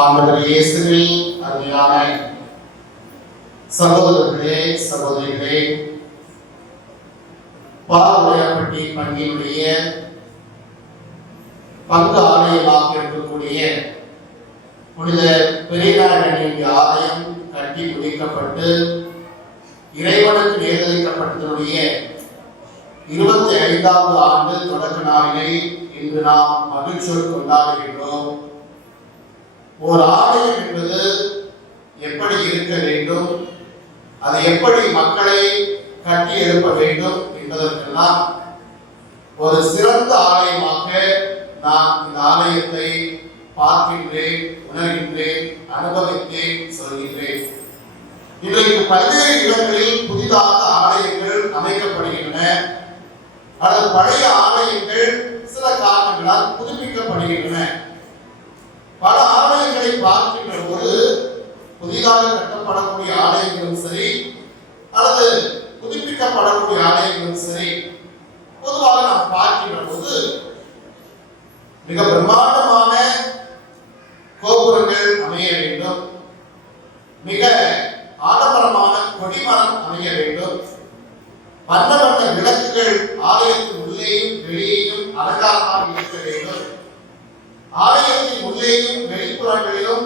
ஆண்டவர் இயேசுவில் அருமையான சகோதரர்களே சகோதரிகளே பாலப்பட்டி பண்டிகையுடைய பங்கு ஆலயமாக இருக்கக்கூடிய புனித பெரியாரணியின் ஆலயம் கட்டி முடிக்கப்பட்டு இறைவனுக்கு நேர்ந்தளிக்கப்பட்டதனுடைய இருபத்தி ஐந்தாவது ஆண்டு தொடக்க நாளினை இன்று நாம் மகிழ்ச்சியோடு கொண்டாடுகின்றோம். ஒரு ஆலயம் என்பது எப்படி இருக்க வேண்டும்? அது எப்படி மக்களை கட்டி எழுப்ப வேண்டும் என்பதற்கெல்லாம் ஒரு சிறந்த ஆலயமாக நான் இந்த ஆலயத்தை பார்க்கின்றேன் உணர்கின்றேன் அனுபவித்தேன் சொல்கின்றேன். இன்றைக்கு பல்வேறு இடங்களில் புதிதாக ஆலயங்கள் அமைக்கப்படுகின்றன. அல்லது பழைய ஆலயங்கள் சில காரணங்களால் புதுப்பிக்கப்படுகின்றன. பல ஆலயங்களை பார்க்கின்ற போது புதிதாக கட்டப்படக்கூடிய ஆலயங்களும் சரி அல்லது புதுப்பிக்கப்படக்கூடிய ஆலயங்களும் சரி பொதுவாக நாம் பார்க்கின்ற போது மிக பிரம்மாண்டமான கோபுரங்கள் அமைய வேண்டும். மிக ஆடம்பரமான கொடிமரம் அமைய வேண்டும். வண்ண வண்ண விளக்குகள் ஆலயத்தின் உள்ளேயும் வெளியேயும் அலங்காரமாக இருக்க வேண்டும். ஆலயத்தின் உள்ளேயும் வெளிப்புறங்களிலும்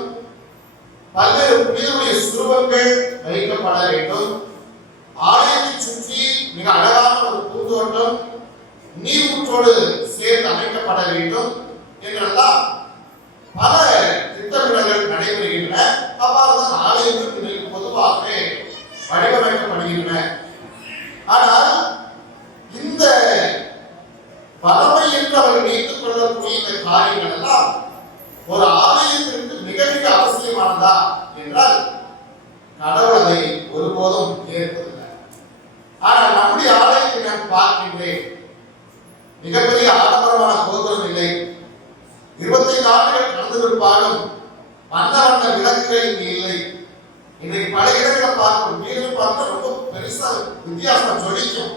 பல்வேறு புனிதனுடைய சுரூபங்கள் வைக்கப்பட வேண்டும். ஆலயத்தை சுற்றி மிக அழகான ஒரு பூந்தோட்டம் நீரூற்றோடு சேர்ந்து அமைக்கப்பட வேண்டும் என்றெல்லாம் பல திட்டமிடல்கள் நடைபெறுகின்றன. அவ்வாறுதான் ஆலயங்கள் பொதுவாக வடிவமைக்கப்படுகின்றன. ஆனால் இந்த பறவை என்று அவர்கள் வைத்துக் கொள்ளக்கூடிய இந்த காரியங்கள் எல்லாம் ஒரு ஆலயத்திற்கு மிக மிக அவசியமானதா என்றால் கடவுள் அதை ஒருபோதும் ஏற்பதில்லை ஆனால் நம்முடைய ஆலயத்தை நான் பார்க்கின்றேன். மிகப்பெரிய ஆடம்பரமான கோபுரம் இல்லை. இருபத்தைந்து ஆண்டுகள் கடந்திருப்பாலும் வண்ண வண்ண விளக்குகள் இங்கு இல்லை. இன்றைக்கு பல இடங்களை பார்க்கும் வீடுகள் பார்த்தா ரொம்ப பெருசா வித்தியாசம் சொல்லிக்கும்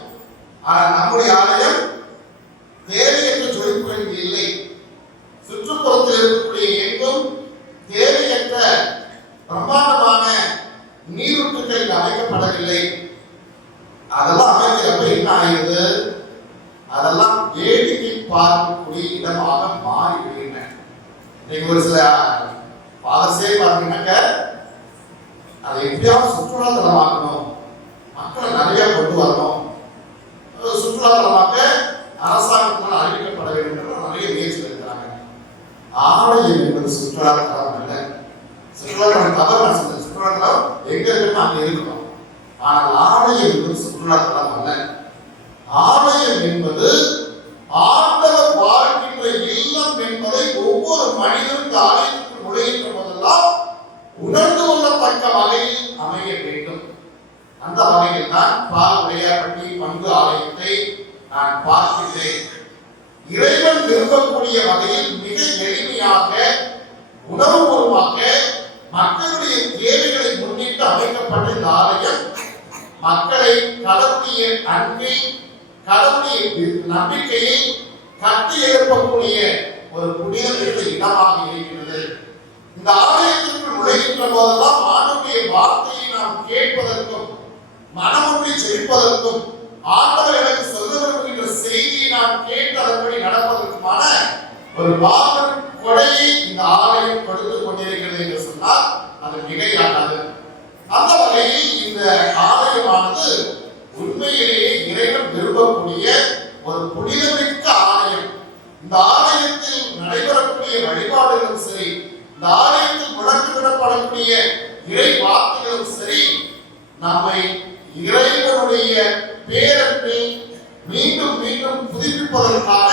ஆனால் நம்முடைய ஆலயம் தேவையற்ற ஜொலிப்புகள் இங்கு இல்லை சுற்றுப்புறத்தில் இருக்கக்கூடிய எங்கும் தேவையற்ற பிரம்மாண்டமான நீரூற்றுகள் இங்கு அமைக்கப்படவில்லை அதெல்லாம் அமைக்கிறப்ப என்ன ஆகிறது அதெல்லாம் வேடிக்கை பார்க்கக்கூடிய இடமாக மாறி விடுகின்றன இன்னைக்கு ஒரு சில பாதசே பார்த்தீங்கன்னாக்க அதை எப்படியாவது சுற்றுலா தலமாக்கணும் மக்களை நிறைய கொண்டு வரணும் அது சுற்றுலா தலமாக அரசாங்கத்தால் அறிவிக்கப்பட வேண்டும் என்று நிறைய முயற்சி எடுக்கிறாங்க ஆலயம் என்பது சுற்றுலா தலம் அல்ல. சுற்றுலா தலம் தவறு நான் சொல்றேன் சுற்றுலா தலம் எங்க இருக்கணும் அங்க இருக்கணும் ஆனால் ஆலயம் என்பது சுற்றுலா தலம் அல்ல. ஆலயம் என்பது ஆண்டவர் வாழ்கின்ற இல்லம் என்பதை ஒவ்வொரு மனிதனும் இந்த ஆலயத்துக்கு நுழைகின்ற போதெல்லாம் உணர்ந்து கொள்ளத்தக்க வகையில் அமைய வேண்டும். அந்த வகையில் தான் பால் உடையாப்பட்டி பங்கு ஆலயத்தை நான் பார்க்கின்றேன். இறைவன் விரும்பக்கூடிய வகையில் மக்களை கடவுளுடைய அன்பை கடவுளுடைய நம்பிக்கையை கட்டி எழுப்பக்கூடிய ஒரு புனிதமிக்க இடமாக இருக்கிறது. இந்த ஆலயத்திற்குள் நுழைகின்ற போதெல்லாம் ஆண்டுடைய வார்த்தையை நாம் கேட்பதற்கும் மனமொன்றி செழிப்பதற்கும் ஆண்டவர் எனக்கு சொல்ல விரும்புகின்ற செய்தியை நாம் கேட்டதன்படி நடப்பதற்குமான ஒரு மாபெரும் கொடையை இந்த ஆலயம் கொடுத்து கொண்டிருக்கிறது என்று சொன்னால் அது மிகையாகாது. அந்த வகையில் இந்த ஆலயம் உண்மையிலேயே இறைவன் விரும்பக்கூடிய ஒரு புனிதமிக்க ஆலயம். இந்த ஆலயத்தில் நடைபெறக்கூடிய வழிபாடுகளும் சரி இந்த ஆலயத்தில் முழக்கமிடப்படக்கூடிய இறை வார்த்தைகளும் சரி நம்மை இறைவனுடைய பேரன்பில் மீண்டும் மீண்டும் புதுப்பிப்பதற்கான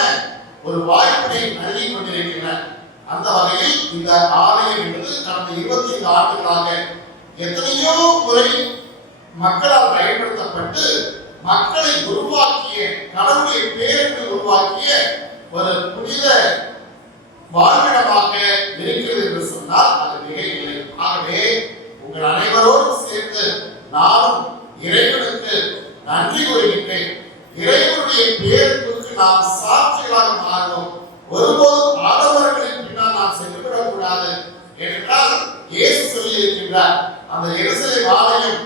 ஒரு வாய்ப்பினை நல்கி கொண்டிருக்கின்றன. அந்த வகையில் இந்த ஆலயம் என்பது கடந்த இருபத்தி ஐந்து ஆண்டுகளாக எத்தனையோ முறை மக்களால் பயன்படுத்தப்பட்டு மக்களை உருவாக்கிய கடவுளுடைய பேருக்கு உருவாக்கிய ஒரு புனித வாழ்விடமாக இருக்கிறது என்று சொன்னால் அது மிக இல்லை ஆகவே உங்கள் அனைவரோடும் சேர்ந்து நானும் இறைவனுக்கு நன்றி கூறுகின்றேன். இறைவனுடைய பேருக்கு நாம் சாட்சிகளாக மாறுவோம் ஒருபோதும் ஆடவர்களின் பின்னால் நாம் சென்றுவிடக் கூடாது என்றால் இயேசு சொல்லி இருக்கின்றார் அந்த எருசலேம் ஆலயம்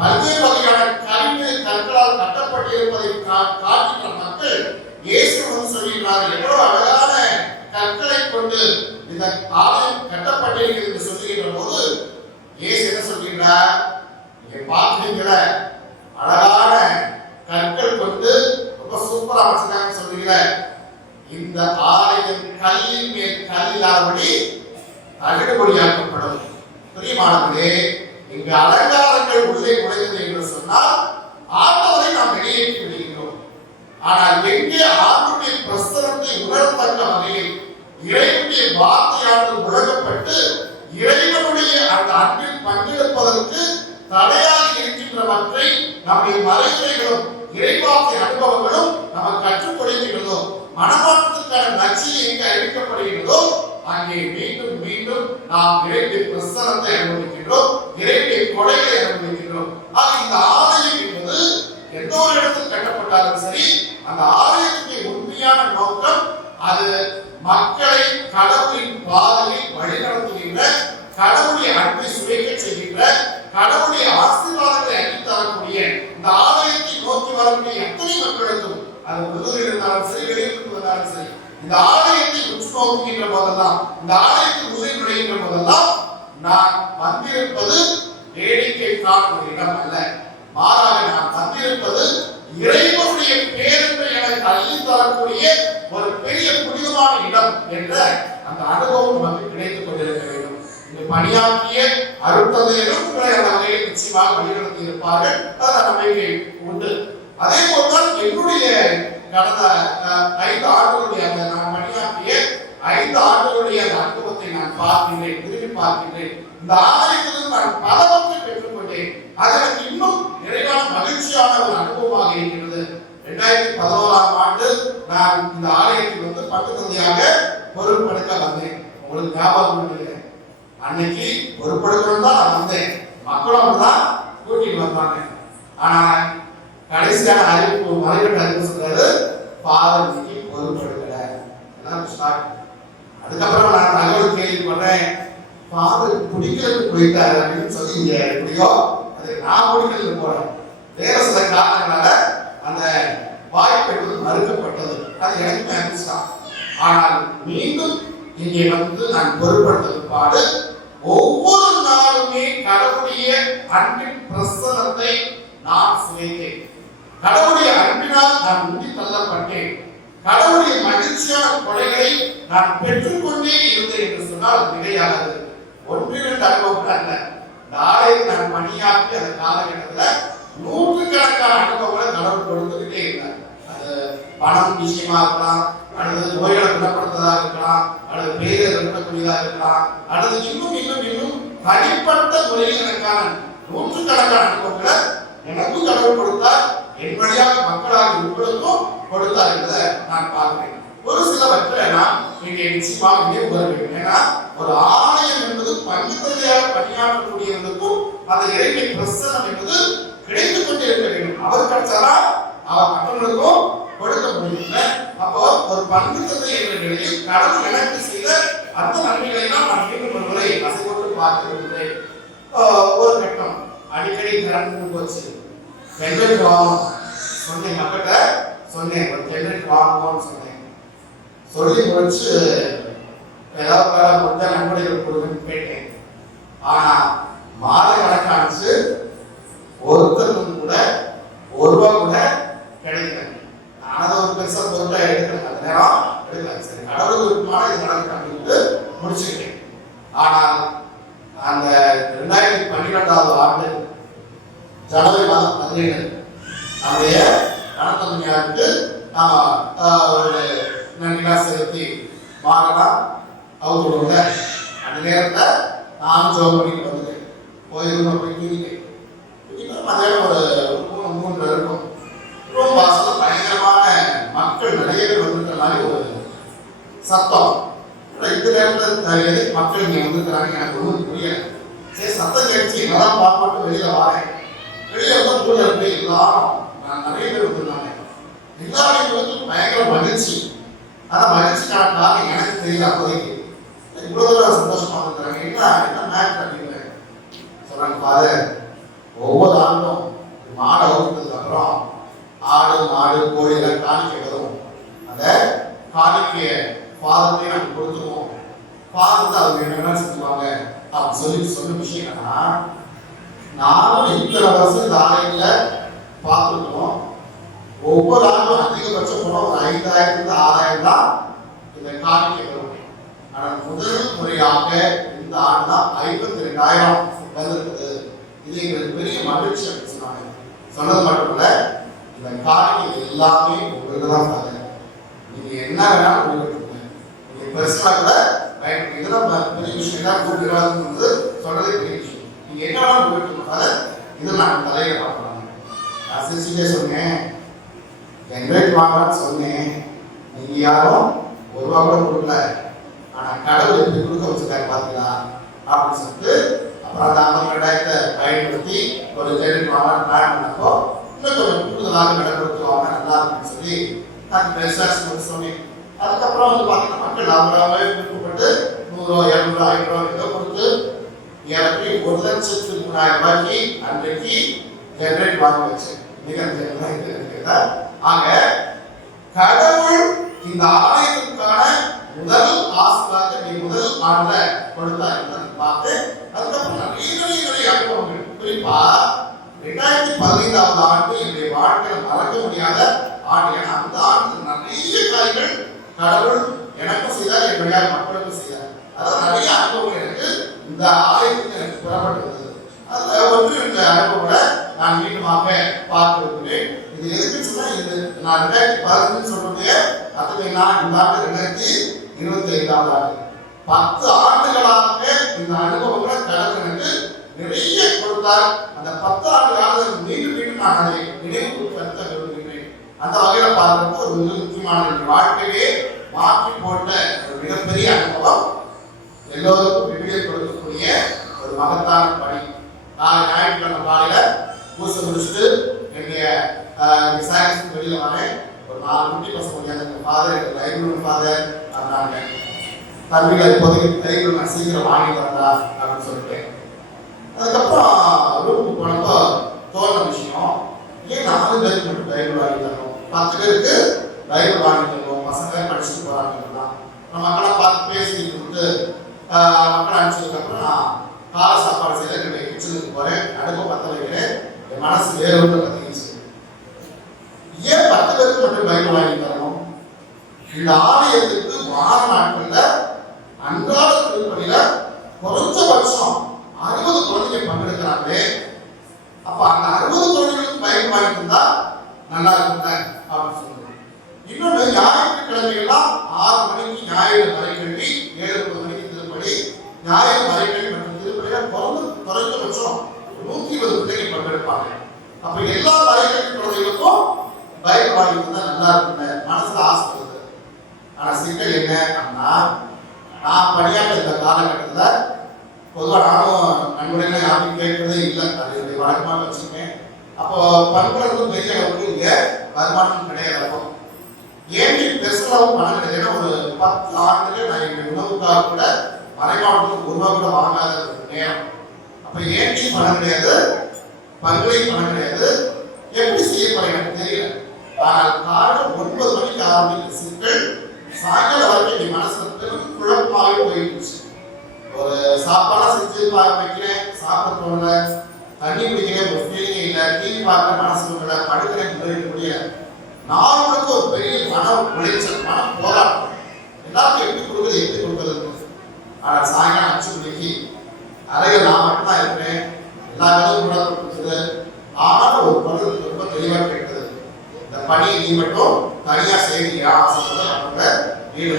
பல்வேறு வகையான கல்வி கற்களால் கட்டப்பட்டிருப்பதை கா- காட்டுகிற மக்கள் இயேசு வந்து சொல்லுகிறார் எவ்வளவு அழகான கற்களை கொண்டு இந்த ஆலயம் கட்டப்பட்டிருக்கிறது என்று சொல்லுகின்ற போது இயேசு என்ன சொல்கிறார் நீங்க பார்க்கிறீங்கள அழகான கற்கள் கொண்டு ரொம்ப சூப்பரா வச்சிருக்காங்க சொல்றீங்கள இந்த ஆலயம் கல்லின் மேல் கல்லில்லாதபடி தகுடுபடியாக்கப்படும் பிரியமானவர்களே இங்கு அழகா உள்ளே நுழைந்தது என்று சொன்னால் ஆண்டவரை நாம் வெளியேற்றி விடுகிறோம் ஆனால் எங்கே ஆண்டுடைய பிரசனத்தை உணரத்தக்க வகையில் இறைவனுடைய வார்த்தையானது உலகப்பட்டு இறைவனுடைய அந்த அன்பில் பங்கெடுப்பதற்கு தடையாக இருக்கின்றவற்றை நம்முடைய மறைமுறைகளும் இறைவாக்கை அனுபவங்களும் நமக்கு கற்றுக்கொடுக்கிறதோ மனமாற்றத்திற்கான நச்சியை எங்கே அறிவிக்கப்படுகிறதோ அங்கே மீண்டும் மீண்டும் நாம் இறைவனுடைய பிரசனத்தை அனுபவிக்கின்றோம் இறைவனுடைய கொடைகளை அனுபவிக்கின்றோம். ஆக இந்த ஆலயம் என்பது எந்த ஒரு இடத்தில் கட்டப்பட்டாலும் சரி அந்த ஆலயத்துடைய உண்மையான நோக்கம் அது மக்களை கடவுளின் பாதையில் வழிநடத்துகின்ற கடவுளுடைய அன்பை சுவைக்க செய்கின்ற கடவுளுடைய ஆசீர்வாதங்களை அள்ளித் தரக்கூடிய இந்த ஆலயத்தை நோக்கி வரக்கூடிய எத்தனை மக்களுக்கும் அது உள்ளூரில் இருந்தாலும் சரி வெளியூருக்கு வந்தாலும் சரி இந்த ஆலயத்தை உற்று நோக்குகின்ற போதெல்லாம் இந்த ஆலயத்தை உதவி நுழைகின்ற போதெல்லாம் நான் வந்திருப்பது வேடிக்கை காணும் ஒரு இடம் அல்ல. மாறாக நான் வந்திருப்பது இறைவனுடைய பேரன்பை எனக்கு அள்ளி தரக்கூடிய ஒரு பெரிய புனிதமான இடம் என்ற அந்த அனுபவம் நமக்கு கிடைத்துக் கொண்டிருக்க வேண்டும். இந்த பணியாற்றிய அருட்தந்தையரும் வகையில் நிச்சயமாக வழிநடத்தி இருப்பார்கள். அது நம்பிக்கை உண்டு. அதே போல்தான் என்னுடைய கடந்த ஐந்து ஆண்டுகளுடைய அந்த நான் பணியாற்றிய ஐந்து ஆண்டுகளுடைய அந்த அனுபவத்தை நான் பார்க்கின்றேன் திரும்பி பார்க்கின்றேன். இந்த ஆலயத்திலிருந்து நான் பலவற்றை பெற்றுக்கொண்டேன். அது இன்னும் நிறைவான மகிழ்ச்சியான ஒரு அனுபவமாக இருக்கிறது இரண்டாயிரத்தி பதினோராம் ஆண்டு நான் இந்த ஆலயத்தில் வந்து பட்டு தந்தையாக பொறுப்பெடுக்க வந்தேன். உங்களுக்கு ஞாபகம் இருக்கிறேன் அன்னைக்கு பொறுப்பெடுக்கணும் தான் நான் வந்தேன். மக்களும் தான் கூட்டிட்டு வந்தாங்க. ஆனா கடைசியான அறிவிப்பு மறைவிட்டு அறிவிப்பு சொல்றாரு ஃபாதர் இன்னைக்கு பொறுப்பெடுக்கல அதுக்கப்புறம் நான் தகவல் கேள்விப்படுறேன் ஃபாதர் குடிக்கிறதுக்கு போயிட்டாரு அப்படின்னு சொல்லி இங்க எப்படியோ அது நான் குடிக்கிறது போறேன் வேற சில காரணங்களால அந்த வாய்ப்பு என்பது மறுக்கப்பட்டது. அது எனக்கு அதிர்ஷ்டம் ஆனால் மீண்டும் இங்கே வந்து நான் பொருட்படுத்த பாடு ஒவ்வொரு நாளுமே கடவுளுடைய அன்பின் பிரசனத்தை நான் சுவைத்தேன் கடவுளுடைய அன்பினால் நான் உண்டி தள்ளப்பட்டேன். கடவுளுடைய மகிழ்ச்சியான கொலைகளை நான் பெற்றுக்கொண்டே இருந்தேன் என்று சொன்னால் அது மிகையானது ஒன்று இரண்டு அனுபவம் அல்ல. நாளை ஆலயத்தில் நான் பணியாற்றி அந்த காலகட்டத்தில் நூற்றுக்கணக்கான அனுபவங்களை கடவுள் கொடுத்துக்கிட்டே இருந்தார். அது பணம் விஷயமா இருக்கலாம் அல்லது நோய்களை குணப்படுத்துவதாக இருக்கலாம் அல்லது பெயரை நிறுத்தக்கூடியதாக இருக்கலாம் அல்லது இன்னும் இன்னும் இன்னும் தனிப்பட்ட முறையில் எனக்கான நூற்றுக்கணக்கான அனுபவங்களை எனக்கும் கடவுள் கொடுத்தார். என் வழியாக மக்களாக உங்களுக்கும் கொடுத்தார் என்பதை நான் பார்க்கிறேன். ஒரு சிலவற்றை நான் இங்கே நிச்சயமாக இங்கே உணர வேண்டும் ஏன்னா ஒரு ஆலயம் என்பது பங்குத்தந்தையாக பணியாற்றக்கூடியவர்களுக்கும் அந்த இறைமை பிரசனம் என்பது கிடைத்துக் கொண்டே இருக்க வேண்டும். அவர் கிடைச்சாரா அவர் மற்றவர்களுக்கும் கொடுக்க முடியும். அப்போ ஒரு பங்குத்தந்தை என்ற நிலையில் கடவுள் எனக்கு செய்த அந்த நன்மைகளை தான் நான் மீண்டும் ஒரு முறை அசைவோடு பார்த்து விடுகிறேன் ஒரு கட்டம் அடிக்கடி கரண்ட் போச்சு. ஜென்ரேட் வாங்கணும் சொன்னேன் மக்கள்கிட்ட சொன்னேன் ஒரு ஜென்ரேட் வாங்குவோம்னு சொன்னேன். சொல்லி முடிச்சு ஏதாவது முடிஞ்ச கொடுத்தா நன்கொடைகள் கொடுங்கன்னு கேட்டேன். ஆனா மாத கணக்கானுச்சு ஒருத்தருக்கும் கூட ஒரு ரூபா கூட கிடைக்கல. நான் ஒரு பெருசா பொருட்டா எடுக்கிறேன் அந்த நேரம் எடுக்கல. சரி கடவுள் விருப்பமான இது நடக்கும் முடிச்சுக்கிட்டேன். ஆனால் அந்த ரெண்டாயிரத்தி பன்னிரெண்டாவது ஆண்டு ஜனவரி மாதம் பதினேழு நம்முடைய கணத்தன்மையாருக்கு நாம் ஒரு நன்றிலா செலுத்தி. வாங்கலாம் அவங்க அந்த நேரத்தில் நானும் ஜோம் பண்ணிட்டு வந்துட்டேன் போய் ரூமில் போய் தூங்கிட்டேன். தூங்கிட்டு மதியானம் ஒரு மூணு மூன்று இருக்கும். ரூம் வாசலில் பயங்கரமான மக்கள் நிறைய பேர் வந்துட்ட மாதிரி ஒரு சத்தம். அப்புறம் இந்த நேரத்தில் எதுக்கு மக்கள் இங்கே வந்துருக்கிறாங்க. எனக்கு ஒன்றும் புரியல. சரி சத்தம் கேட்டு என்னதான் பார்ப்பட்டு வெளியில் வரேன். வெளியே வந்து கூட இருக்கு எல்லாரும் நான் நிறைய பேர் வந்துருந்தாங்க. எல்லாரையும் வந்து பயங்கர மகிழ்ச்சி. ஆனால் மகிழ்ச்சி காரணம் எனக்கு தெரியல அப்போதைக்கு. இவ்வளோ தூரம் சந்தோஷமாக இருக்கிறாங்க என்ன என்ன மேட்ச் அப்படின்னு சொன்னாங்க ஃபாதர் ஒவ்வொரு ஆண்டும் மாடை வகுத்ததுக்கு அப்புறம் ஆடு மாடு கோழியில் எல்லாம் காணிக்கை வரும் அந்த காணிக்கைய பாதத்தையும் நாங்கள் கொடுத்துருவோம். ஃபாதர் அவங்க என்னென்ன செஞ்சுவாங்க அப்படின்னு சொல்லி சொன்ன விஷயம் என்னன்னா நானும் இத்தனை வருஷம் இந்த ஆலயத்தில் பார்த்துருக்கோம். ஒவ்வொரு ஆண்டும் அதிகபட்சம் போனா ஒரு ஐந்தாயிரம் ஆறாயிரம் தான் இந்த காணிக்கை வரும் ஆனால் முதல் முறையாக இந்த ஆண்டு தான் ஐம்பத்தி ரெண்டாயிரம் வந்திருக்குது. இது எங்களுக்கு பெரிய மகிழ்ச்சி அப்படின்னு சொன்னாங்க சொன்னது மட்டும் இல்லை இந்த காணிக்கை எல்லாமே உங்களுக்கு தான் தலை நீங்க என்ன வேணாலும் கொடுக்கட்டுங்க. நீங்க பெருசா கூட பயன்படுத்தி இதெல்லாம் பெரிய விஷயம் தான் கூப்பிடுறது வந்து சொல்றதே பெரிய விஷயம். நீங்க என்ன வேணாலும் கொடுக்கட்டுங்க அதை இதை நான் தலையில பார்க்கலாம் நான் சிரிச்சுட்டே சொன்னேன். ஜென்ரேட் வாங்கலாம்னு சொன்னேன். நீங்க யாரும் ஒரு ரூபா கூட கொடுக்கல. ஆனா கடவுள் எப்படி கொடுக்க வச்சிருக்காரு பாத்தீங்களா? அப்படின்னு சொல்லிட்டு அப்புறம் அந்த ஐம்பது ரெண்டாயிரத்தை பயன்படுத்தி ஒரு ஜென்ரேட் வாங்கலாம் பிளான் பண்ணப்போ இன்னும் கொஞ்சம் கூடுதலாக கடை கொடுத்துருவாங்க நல்லா இருக்குன்னு சொல்லி நான் பெருசாக சொல்லி சொன்னேன். அதுக்கப்புறம் வந்து பார்த்தீங்கன்னா மக்கள் அவங்களாவே விருப்பப்பட்டு நூறுரூவா இரநூறுவா ஆயிரம் ரூபாய் கொடுத்து ஏறக்குறைய ஒரு லட்சத்து மூணாயிரம் ரூபாய்க்கு அன்றைக்கு ஜென்ரேட் வாங்க வச்சு மிக ஜென்ரேட் ஆக கடவுள் இந்த ஆலயத்துக்கான முதல் ஆசிராக நீ முதல் ஆண்டுல கொடுத்தா என்பதை பார்த்து அதுக்கப்புறம் நிறைய நிறைய நிறைய அனுபவங்கள். குறிப்பா ரெண்டாயிரத்தி பதினைந்தாவது ஆண்டு என்னுடைய வாழ்க்கையில மறக்க முடியாத ஆண்டு. ஏன்னா அந்த ஆண்டு நிறைய காரியங்கள் கடவுள் எனக்கும் செய்தார் என் வழியாக மக்களுக்கும் செய்தார். அதாவது நிறைய அனுபவங்கள் எனக்கு இந்த ஆலயத்துக்கு எனக்கு புறப்பட்டு வந்தது அதுல ஒன்று இந்த அனுபவங்களை நான் மீண்டுமாக பார்த்திருக்கிறேன் இது எதுக்கு இது நான் ரெண்டாயிரத்தி பதினஞ்சு சொல்லக்கூடிய அத்தனை நான் இந்த ஆண்டு ரெண்டாயிரத்தி இருபத்தி ஐந்தாவது ஆண்டு. பத்து ஆண்டுகளாக இந்த அனுபவங்களை கடவுள் எனக்கு நிறைய கொடுத்தார். அந்த பத்து ஆண்டு காலம் மீண்டும் மீண்டும் நான் அதை நினைவு படுத்த விரும்புகிறேன் அந்த வகையில் பார்க்கும்போது ஒரு மிக முக்கியமான வாழ்க்கையே மாற்றி போட்ட ஒரு மிகப்பெரிய அனுபவம். எல்லோருக்கும் விடுதலை கொடுக்கக்கூடிய ஒரு மகத்தான பணி. நான் ஞாயிற்றுக்கிழமை காலையில் பூசை முடிச்சுட்டு என்னுடைய விசாரிச்சு வெளியில் வரேன். ஒரு நாலு குட்டி பசங்க எங்க ஃபாதர் எங்கள் லைப்ரரி ஃபாதர் அப்படின்னாங்க தம்பிகள் இப்போதைக்கு லைப்ரரி நான் சீக்கிரம் வாங்கி வரதா அப்படின்னு சொல்லிட்டேன் அதுக்கப்புறம் ரூம் போனப்போ தோணுன விஷயம் ஏன் நாலு பேருக்கு மட்டும் லைப்ரரி வாங்கி தரணும் பத்து பேருக்கு லைப்ரரி வாங்கி தருவோம் பசங்க படிச்சுட்டு போறாங்கன்னா நம்ம மக்களை பார்த்து பேசிட்டு கொடுத்து ஆஹ் மக்களை அனுப்பிச்சதுக்கப்புறம் நான் காலை சாப்பாடு செய்ய என்னுடைய கிச்சனுக்கு போறேன் அடுப்பை பத்த வைக்கிறேன் என் மனசு வேற ஒன்று பத்திக்கிச்சு ஏன் பத்து பேருக்கு மட்டும் பைக் வாங்கி தரணும் இந்த ஆலயத்துக்கு வார நாட்கள்ல அன்றாட திருப்பணியில குறைஞ்சபட்சம் அறுபது குழந்தைங்க பங்கெடுக்கிறாங்களே அப்ப அந்த அறுபது குழந்தைகளுக்கு பைக் வாங்கி தந்தா நல்லா இருக்கும்ல அப்படின்னு சொல்லுங்க இன்னொன்று ஞாயிற்றுக்கிழமைகள்லாம் ஆறு மணிக்கு ஞாயிறு மறை கட்டி ஏழு முப்பது மணிக்கு திருப்படி ஞாயிறு மறை கட்டி மற்றும் திருப்படியில குறைந்த குறைந்தபட்சம் ஒரு நூத்தி இருபது பிள்ளைகள் பங்கெடுப்பாங்க அப்ப எல்லா மறை கட்டி குழந்தைகளுக்கும் பைக் வாங்கி தான் நல்லா இருக்குங்க மனசுல ஆசை வருது. ஆனா சிக்கல் என்ன அப்படின்னா நான் பணியாற்ற இந்த காலகட்டத்தில் பொதுவாக நானும் நண்பர்களை யாரும் கேட்கறதே இல்லை. அது என்னுடைய வழக்கமாக வச்சுருக்கேன் அப்போ பண்புறது பெரிய அளவுக்கு இங்கே வருமானம் கிடையாது. அப்போ ஏன் பெருசாகவும் பணம் கிடையாது. ஒரு பத்து ஆண்டுகள் நான் என்னுடைய உணவுக்காக கூட மறைமாவட்டத்துக்கு ஒரு ரூபா கூட வாங்காத நேரம். அப்ப ஏற்றி பணம் கிடையாது பல்கலை பணம் கிடையாது. எப்படி செய்ய போறேன் எனக்கு தெரியல. ஆனால் காலம் ஒன்பது மணிக்கு ஆரம்பித்த சிக்கல் சாயங்காலம் வரைக்கும் என் மனசுல பெரும் குழப்பமாகவே போயிடுச்சு. ஒரு சாப்பாடா செஞ்சு பார்க்க வைக்கிறேன் சாப்பிட தோணல தண்ணி குடிக்கிறேன் ஒரு ஃபீலிங் இல்லை டிவி பார்க்குற மனசு இல்லை படுக்கிறேன் முறையிட முடியல நாள் ஒரு பெரிய மன உளைச்சல் மன போராட்டம். எல்லாத்தையும் எப்படி கொடுக்குறது எப்படி கொடுக்குறது ஆனால் சாயங்காலம் அச்சு மணிக்கு அறையில் நான் மட்டும்தான் இருக்கிறேன். எல்லா கதவும் கூட ஆனால் ஒரு பதில் ரொம்ப தெளிவாக கேட்டது. இந்த பணியை நீ மட்டும் தனியாக செய்யறியா? ஆசைப்பட்டு அவங்க வீடு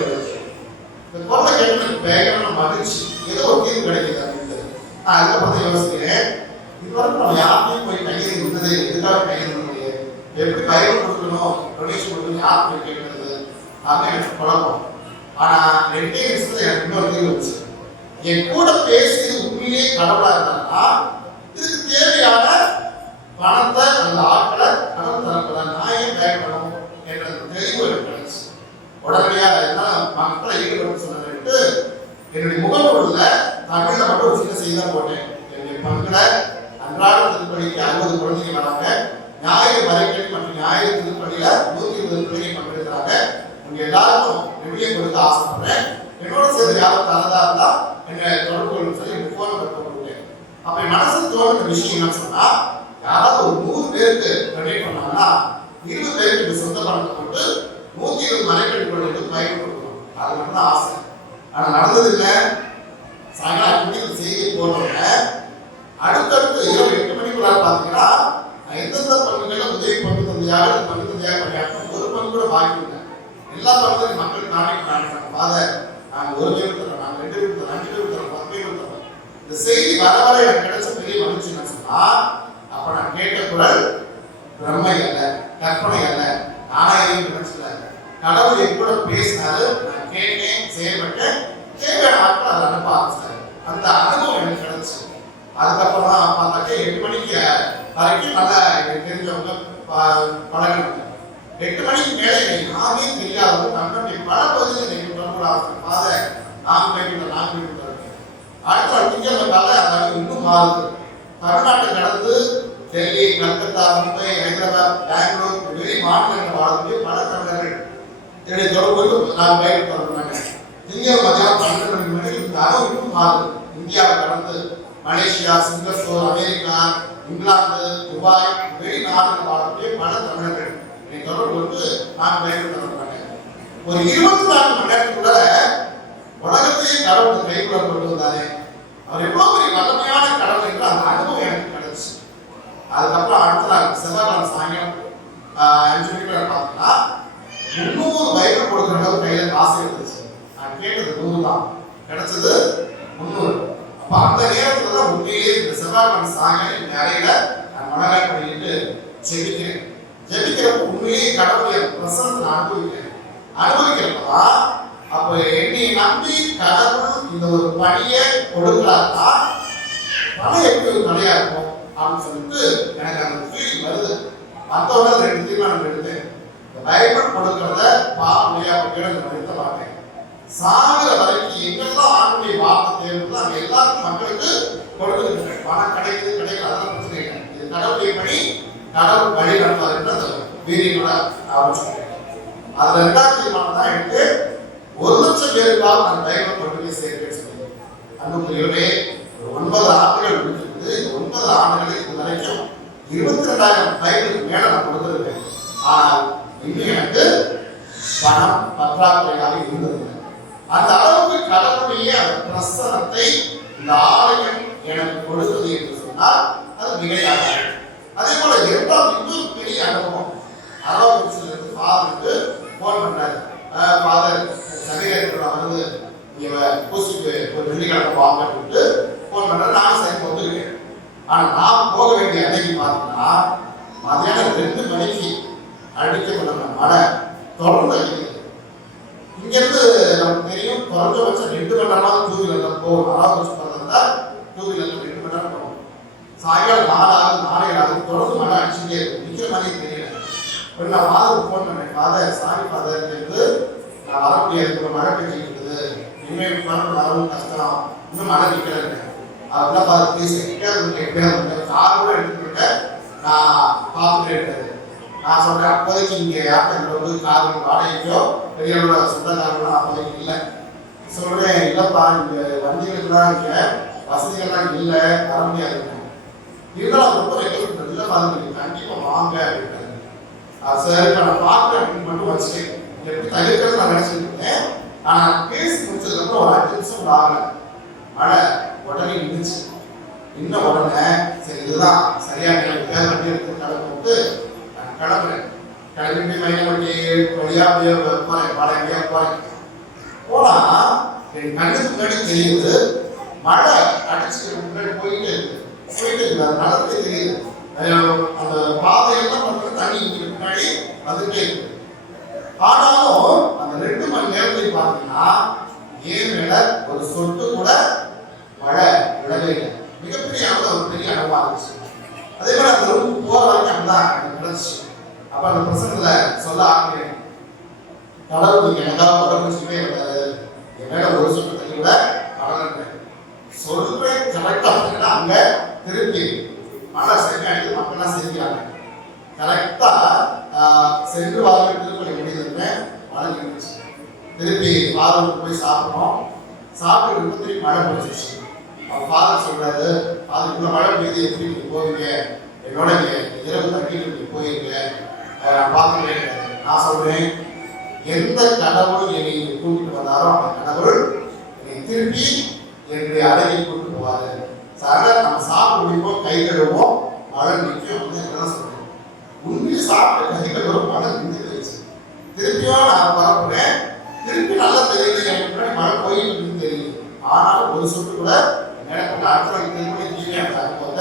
இந்த குழந்தை கேட்டு எனக்கு பயங்கரமான மகிழ்ச்சி. ஏதோ ஒரு தீர்வு கிடைக்குது அப்படின்றது. நான் அதுக்கப்புறம் யோசிக்கிறேன். இதுவரைக்கும் நம்ம யாருக்கும் போய் கையில் இருந்தது எதுக்காக கையில் இருந்தது எப்படி பயிர் கொடுக்கணும் டொனேஷன் கொடுக்கணும் யார் போய் கேட்கறது? அப்படின்னு எனக்கு குழப்பம். ஆனால் ரெண்டே நிமிஷத்துல எனக்கு இன்னொரு தீர்வு வச்சு என் கூட பேசி உண்மையிலே கடவுளா இருந்தா இதுக்கு தேவையான பணத்தை அந்த ஆட்களை கடன் தரப்பட நான் ஏன் பயப்படணும் என்ற தெளிவு எனக்கு உடனடியாக என்ன மக்களை ஈடுபடும் சொன்னதுட்டு என்னுடைய சின்ன செய்தி தான் போட்டேன். என்னுடைய பங்குல அன்றாட திருப்பணிக்கு அறுபது குழந்தைங்க வராங்க. ஞாயிறு மறைக்கல் மற்றும் ஞாயிறு திருப்பணியில நூத்தி இருபது பிள்ளைங்க பங்கெடுக்கிறாங்க. உங்க எல்லாருக்கும் விவிலியம் கொடுக்க ஆசைப்படுறேன். என்னோட சேர்ந்து யாரும் தரதா இருந்தால் என்ன தொடர்பு கொள்ளும் சொல்லி எனக்கு போன் நம்பர் கொடுத்தேன் அப்ப என் மனசுல தோணுன சொன்னா யாராவது ஒரு நூறு பேருக்கு டொனேட் பண்ணாங்கன்னா இருபது பேருக்கு இந்த சொந்த பணத்தை போட்டு நூத்தி இருபது மறைக்கல் குழந்தைகளுக்கு பயன் கொடுக்கணும். அது மட்டும் தான் ஆசை. ஆனா நடந்தது இல்லை. சாயங்காலம் செய்தி போடுறவங்க அடுத்தடுத்து இரவு எட்டு மணிக்குள்ள பார்த்தீங்கன்னா எந்தெந்த பங்குகளில் உதவி பங்கு தந்தையாக பங்கு தந்தையாக பணியாற்றும் ஒரு பங்கு கூட பாக்கி இல்லை எல்லா பங்குகளும் மக்கள் நானே காணிக்கிறாங்க ஃபாதர் நாங்கள் ஒரு பேர் தரோம் நாங்கள் ரெண்டு பேர் தரோம் அஞ்சு பேர் தரோம் பத்து பேர் தரோம் இந்த செய்தி வர வர எனக்கு கிடைச்ச பெரிய மகிழ்ச்சி என்ன சொன்னா அப்ப நான் கேட்ட குரல் பிரம்மை அல்ல கற்பனை அல்ல நானா எதுவும் நினைச்சல கடவுள் என் கூட பேசினாரு நான் கேட்டேன் செயல்பட்டேன் தேவையான ஆட்கள் அதை அனுப்ப ஆரம்பிச்சாரு அந்த அனுபவம் எனக்கு கிடைச்சு அதுக்கப்புறம் தான் பார்த்தாக்க எட்டு மணிக்கு வரைக்கும் நல்லா எனக்கு தெரிஞ்சவங்க ப- பழகினாங்க எட்டு மணிக்கு மேலே எனக்கு யாருமே தெரியாதவங்க நம்மளுடைய பல பகுதியில் எனக்கு தொடர்பு ஆரம்பிச்சு ஃபாதர் நான் போயிட்டு நான் போயிட்டு அடுத்த நாள் திங்கட்கிழமை காலை அதாவது இன்னும் மாறுது தமிழ்நாட்டை நடந்து டெல்லி கல்கத்தா மும்பை ஹைதராபாத் பெங்களூர் வெளி மாநிலங்கள் வாழக்கூடிய பல தமிழர்கள் என்னுடைய தொடர்புக்கு நான் பயிர் தொடர்பாங்க திங்கள் மதியம் பன்னெண்டு மணி மணி இந்த அளவு இன்னும் மாறுது இந்தியாவை கடந்து Malaysia Singapore America England Dubai வெளிநாடுகள் வாழக்கூடிய பல தமிழர்கள் என்னை தொடர்பு கொண்டு நான் பயிர் தொடர்பாங்க ஒரு இருபத்தி நாலு மணி நேரத்துக்குள்ள உலகத்தையே கடவுள் கைக்குள்ள கொண்டு வந்தாரே. அவர் எவ்வளவு பெரிய வல்லமையான கடவுள் என்று அந்த அனுபவம் எனக்கு கிடைச்சு. அதுக்கப்புறம் அடுத்த நாள் செவ்வாய் சாயங்காலம் அஞ்சு மணிக்கு பார்த்தீங்கன்னா முந்நூறு பைபிள் கொடுக்குற அளவு கையில காசு இருந்துச்சு. நான் கேட்டது நூறு தான். கிடைச்சது முந்நூறு அப்ப அந்த நேரத்துல தான் உண்மையிலேயே இந்த செவ்வாய் சாயங்காலம் என் நான் மனநல பண்ணிட்டு ஜெபிக்கிறேன். ஜெபிக்கிறப்ப உண்மையிலேயே கடவுளுடைய பிரசனத்தை நான் அனுபவிக்கிறேன். அனுபவிக்கிறப்பதான் அப்ப என்னை நம்பி கடவுள் இந்த ஒரு பணியை கொடுக்கிறாருன்னா பணம் எப்படி ஒரு இருக்கும் அப்படின்னு சொல்லிட்டு எனக்கு அந்த ஃபீலிங் வருது. மற்றவங்க ரெண்டு தீர்மானம் எடுத்தேன். இந்த கொடுக்கறத பாவம் அப்படின்னு சாகிற வரைக்கும் எங்கெல்லாம் ஆண்டுடைய வார்த்தை தேவைப்படுதோ எல்லாருக்கும் மக்களுக்கு கொடுத்துட்டு பணம் கிடைக்குது கிடைக்கல. அதெல்லாம் பிரச்சனை இல்லை. இது கடவுளுடைய பணி கடவுள் வழி நடப்பாருன்ற அந்த வீரியங்களோட ஆரம்பிச்சிருக்கேன் அதுல ரெண்டாவது தீர்மானம் தான் எடுத்து ஒரு லட்சம் பேருக்காக நான் பைபிள் கொண்டு போய் சேர்க்கிறேன் அன்புக்குரியவர்களே ஒன்பது ஆண்டுகள் முடிஞ்சிருக்குது ஒன்பது ஆண்டுகளில் இது வரைக்கும் இருபத்தி ரெண்டாயிரம் பயிர்கள் மேல நான் கொடுத்திருக்கேன் ஆனால் இன்னும் எனக்கு பணம் பற்றாக்குறையாக இருந்தது அந்த அளவுக்கு கடவுளுடைய அந்த பிரசனத்தை இந்த ஆலயம் எனக்கு கொடுத்தது என்று சொன்னால் அது மிகையாக அதே போல இரண்டாவது இன்னொரு பெரிய அனுபவம் அரவக்குறிச்சியிலிருந்து ஃபாதருக்கு ஃபோன் பண்ணாரு ஃபாதர் சனிக்கிழமை வந்து நீங்க பூசிக்கு ஒரு வெள்ளிக்கிழமை வாங்கன்னு சொல்லிட்டு ஃபோன் பண்ணாரு நானும் சரி ஒத்துக்கிட்டேன் ஆனா நான் போக வேண்டிய அன்னைக்கு பார்த்தீங்கன்னா மதியானம் ரெண்டு மணிக்கு அடிக்கப்பட்ட மழை தொடர்ந்து அடிக்குது இங்கிருந்து நமக்கு தெரியும் குறைஞ்சபட்சம் ரெண்டு மணி நேரம் டூ வீலர்ல போகும் அரவக்குறிச்சி பார்த்தா டூ வீலர்ல ரெண்டு மணி நேரம் போகும் சாயங்காலம் நாலாவது நாளைக்கு ஆகுது தொடர்ந்து மழை அடிச்சுட்டே இருக்கும் நிக்கிற மாதிரி தெரியல நான் ஃபாதருக்கு ஃபோன் பண்ணேன் ஃபாதர் சாரி ஃபாதர் இருந்து நான் வர முடியாது இப்போ மழை பெஞ்சிக்கிட்டு இனிமேல் பண்ண வரவும் கஷ்டம் இன்னும் மழை நிற்கிறேன் அதெல்லாம் பார்த்து பேசி எப்படியாவது எப்படியாவது கார் கூட எடுத்துக்கிட்டேன் நான் பார்த்துட்டு நான் சொல்றேன் அப்போதைக்கு இங்க யாத்திரை கார் வாடகைக்கோ பெரியவரோட சொந்தக்காரங்களோ அப்போதைக்கு இல்லை. சொல்றேன் இல்லப்பா இந்த வண்டிகளுக்குலாம் இருக்க வசதிகள்லாம் இல்லை வர முடியாது. இருந்தாலும் ரொம்ப ரெக்வஸ்ட் பண்ணி இல்லை பாருங்க கண்டிப்பா வாங்க அப்படின்றாரு அது இப்ப நான் பார்க்குறேன் மட்டும் வச்சுட்டேன் எப்படி தவிர்க்கிறது நான் நினைச்சிருக்கேன் இருந்தேன் ஆனா பேசி முடிச்சதுக்கப்புறம் ஒரு அஞ்சு நிமிஷம் கூட ஆகல. மழை உடனே இருந்துச்சு இன்னும் உடனே சரி இதுதான். சரியா எனக்கு வேலை வண்டி எடுத்து கிளம்பிட்டு நான் கிளம்புறேன். கிளம்பிட்டு மயிலப்பட்டி வழியா போய் போறேன் மழை எங்கேயா போறேன். போனா என் கண்ணுக்கு முன்னாடி தெரியுது. மழை அடிச்சு முன்னாடி போயிட்டே போயிட்டு நடத்தி தெரியுது. அந்த பாதையெல்லாம் பண்ற தண்ணி முன்னாடி வந்துட்டே இருக்கு. ஆனாலும் அந்த ரெண்டு மணி நேரத்தில் பார்த்தீங்கன்னா ஏன் மேல ஒரு சொட்டு கூட மழை விழவே இல்லை. மிகப்பெரிய அளவுல ஒரு பெரிய அனுபவம் இருந்துச்சு. அதே மாதிரி அந்த ரூம் போற வரைக்கும் தான் எனக்கு அப்ப அந்த பிரசங்கத்துல சொல்ல ஆரம்பிக்கிறேன். கடவுள் நீங்க எனக்காக உடம்பு வச்சுக்கவே இருந்தாரு என் மேல ஒரு சொட்டு தண்ணி கூட கடல் சொல்றேன் கரெக்டா பார்த்தீங்கன்னா அங்க திருப்பி மழை செஞ்சு அடித்து மக்கள்லாம் செஞ்சாங்க கரெக்டா சென்று வாரம் திருப்பதி முடிந்ததுமே மழை நின்றுச்சு திருப்பி ஃபாதருக்கு போய் சாப்பிட்றோம் சாப்பிட்டு இருக்கும் திருப்பி மழை பிடிச்சிச்சு அவன் ஃபாதர் சொல்றாரு அதுக்குள்ள மழை பெய்து எப்படி நீங்க போவீங்க என்னோட இங்க இரவு தங்கிட்டு நீங்க போயிருங்க அதை நான் பார்த்துக்கிறேன் நான் சொல்றேன் எந்த கடவுள் என்னை கூட்டிட்டு வந்தாரோ அந்த கடவுள் என்னை திருப்பி என்னுடைய அழகை கூட்டிட்டு போவாரு. சார் நம்ம சாப்பிட்டு முடிப்போம் கை கழுவோம் மழை நிற்கும் வந்து சொல்லுவோம் சொல்றேன் உண்மையை சாப்பிட்டு கை கழுவோம் மழை நின்று போயிடுச்சு திருப்பியும் நான் பரப்புறேன் திருப்பி நல்லா தெரியுது எனக்கு முன்னாடி மழை போயிட்டு தெரியுது ஆனால் ஒரு சொட்டு கூட எனக்கு அடுத்த நாள் கீழே போத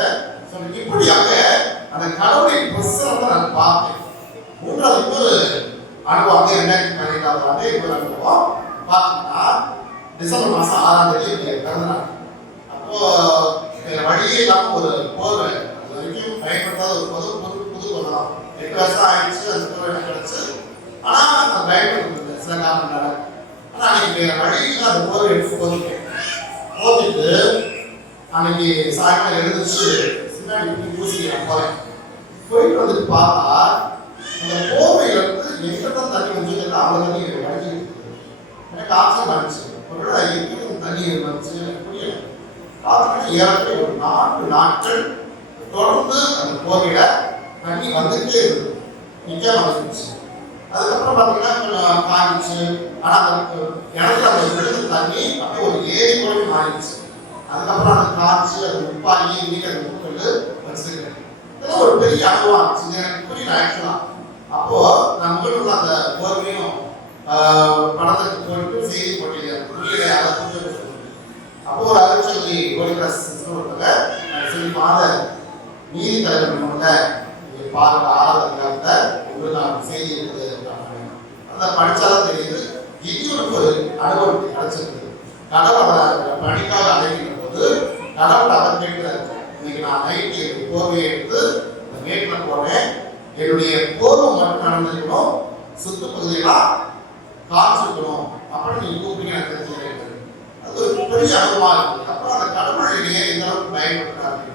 இப்படியாக அந்த கடவுளின் பிரசனத்தை நான் பார்த்தேன். மூன்றாவது இன்னொரு அனுபவம் வந்து ரெண்டாயிரத்தி பதினெட்டாவது ஆண்டு இன்னொரு அனுபவம் பார்த்தீங்கன்னா டிசம்பர் மாதம் ஆறாம் தேதி என்னுடைய பிறந்த நாள் அப்போ வேற வழியே இல்லாமல் ஒரு போர்வை அது வரைக்கும் பயன்படுத்தாத ஒரு பொது புது புது போர்வை எட்டு வருஷம் ஆயிடுச்சு அந்த போர்வை கிடச்சி. ஆனால் ஆனா நான் பயன்படுத்த சில காரணங்களால. ஆனால் அன்னைக்கு வேற வழியில் அந்த போர்வை எடுத்து போதிட்டேன் போதிட்டு அன்னைக்கு சாயங்காலம் எழுந்திரிச்சு சின்னாடி போய் பூசி நான் போறேன். போயிட்டு வந்துட்டு பார்த்தா அந்த போர்வையில இருந்து எங்க தான் தண்ணி வந்து அந்த தண்ணி எனக்கு எனக்கு ஆச்சரியம் ஆச்சு ஒருவேளை எங்க தண்ணி வந்துச்சு எனக்கு புரியல பார்த்துட்டு ஏறக்குறைய ஒரு நான்கு நாட்கள் தொடர்ந்து அந்த கோவில தண்ணி வந்துட்டே இருந்தது நிச்சயம் வந்துச்சு அதுக்கப்புறம் பார்த்தீங்கன்னா கொஞ்சம் காஞ்சிச்சு ஆனா அந்த இடத்துல அந்த விழுந்த தண்ணி அப்படியே ஒரு ஏரி போல மாறிடுச்சு அதுக்கப்புறம் அந்த காய்ச்சி அது உப்பாகி இன்னைக்கு அந்த முக்கல் வச்சிருக்கேன் இதெல்லாம் ஒரு பெரிய அனுபவம். ஆச்சு எனக்கு புரியல ஆக்சுவலாக அப்போ நம்மளும் அந்த கோர்மையும் படத்துக்கு போயிட்டு செய்தி போட்டிருக்காரு அப்போ ஒரு அருட்சொல்லி கோலிகிராஸ் ஒருத்தங்க சொல்லி மாத நீதி தலைவர் முன்ன பாருங்க ஆறாவது உங்களுக்கு நான் செய்தி இருக்குது அப்படின்னாங்க. அதை தெரியுது இன்னொரு ஒரு அனுபவம் கிடைச்சிருக்கு கடவுள் அதை பணிக்காக அழைக்கிற போது கடவுளை அதை கேட்கிறாரு இன்னைக்கு நான் நைட்டு கோவையை எடுத்து இந்த மேட்டில் போனேன் என்னுடைய போர்வை மட்டும் நடந்திருக்கணும் சுத்த பகுதியெல்லாம் காய்ச்சிருக்கணும் அப்படின்னு நீங்க கூப்பிட்டு எனக்கு தெரிஞ்சுக்கிறேன் அது ஒரு பெரிய அனுபவமா இருக்கு அப்புறம் அந்த கடவுள் என்னைய எந்த அளவுக்கு பயன்படுத்தாது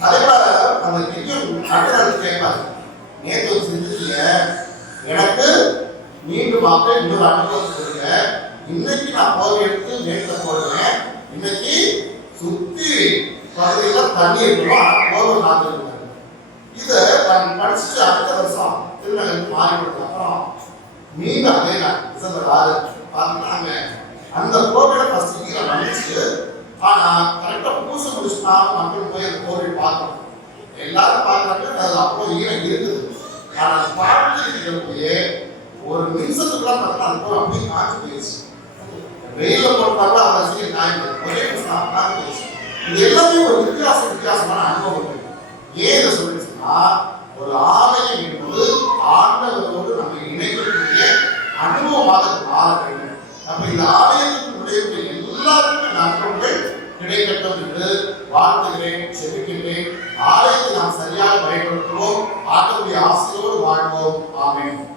அதே போல அந்த நிதியம் அடுத்த கேட்பாங்க நேற்று ஒரு செஞ்சிருக்கீங்க எனக்கு மீண்டும் மக்கள் இன்னொரு அனுபவம் கொடுங்க. இன்னைக்கு நான் போக எடுத்து நேற்று போடுறேன். இன்னைக்கு சுத்தி பகுதியில் தண்ணி இருக்கணும். ஆனா போக காத்திருக்காங்க இதை நான் படிச்சுட்டு அடுத்த வருஷம் திருநெல்வேலி மாறிவிட்டது. அப்புறம் மீண்டும் அதே நான் டிசம்பர் ஆறு பார்த்தீங்கன்னா அந்த கோவிலை ஃபர்ஸ்ட் கீழே வந்துச்சு. ஆனால் கரெக்டாக பூச முடிச்சுட்டா மக்கள் போய் அந்த கோவில் பார்க்கணும். எல்லாரும் பார்க்கறாங்க அது அப்போ ஈரம் இருக்குது. ஆனா பார்த்துட்டு ஒரு நிமிஷத்துக்குள்ள பார்த்தா அந்த கோவில் அப்படியே காய்ச்சி போயிடுச்சு. வெயிலில் போட்டாலும் அந்த சீக்கிரம் காய்க்குது ஒரே நிமிஷம் காய்ச்சி போயிடுச்சு. இது எல்லாமே ஒரு வித்தியாச வித்தியாசமான அனுபவம் ஏன் இதை சொல்லிச்சுன்னா ஒரு ஆலயம் என்பது ஆண்டவரோடு நம்ம இணைக்கக்கூடிய அனுபவமாக மாற வேண்டும். நம்ம இந்த ஆலயத்துக்கு நுழையக்கூடிய எல்லாருக்கும் நற்பங்கள் கிடைக்கட்டும் என்று வாழ்த்துகிறேன் செபிக்கின்றேன். ஆலயத்தை நாம் சரியாக பயன்படுத்துவோம். ஆட்டக்கூடிய ஆசையோடு வாழ்வோம். ஆமென்.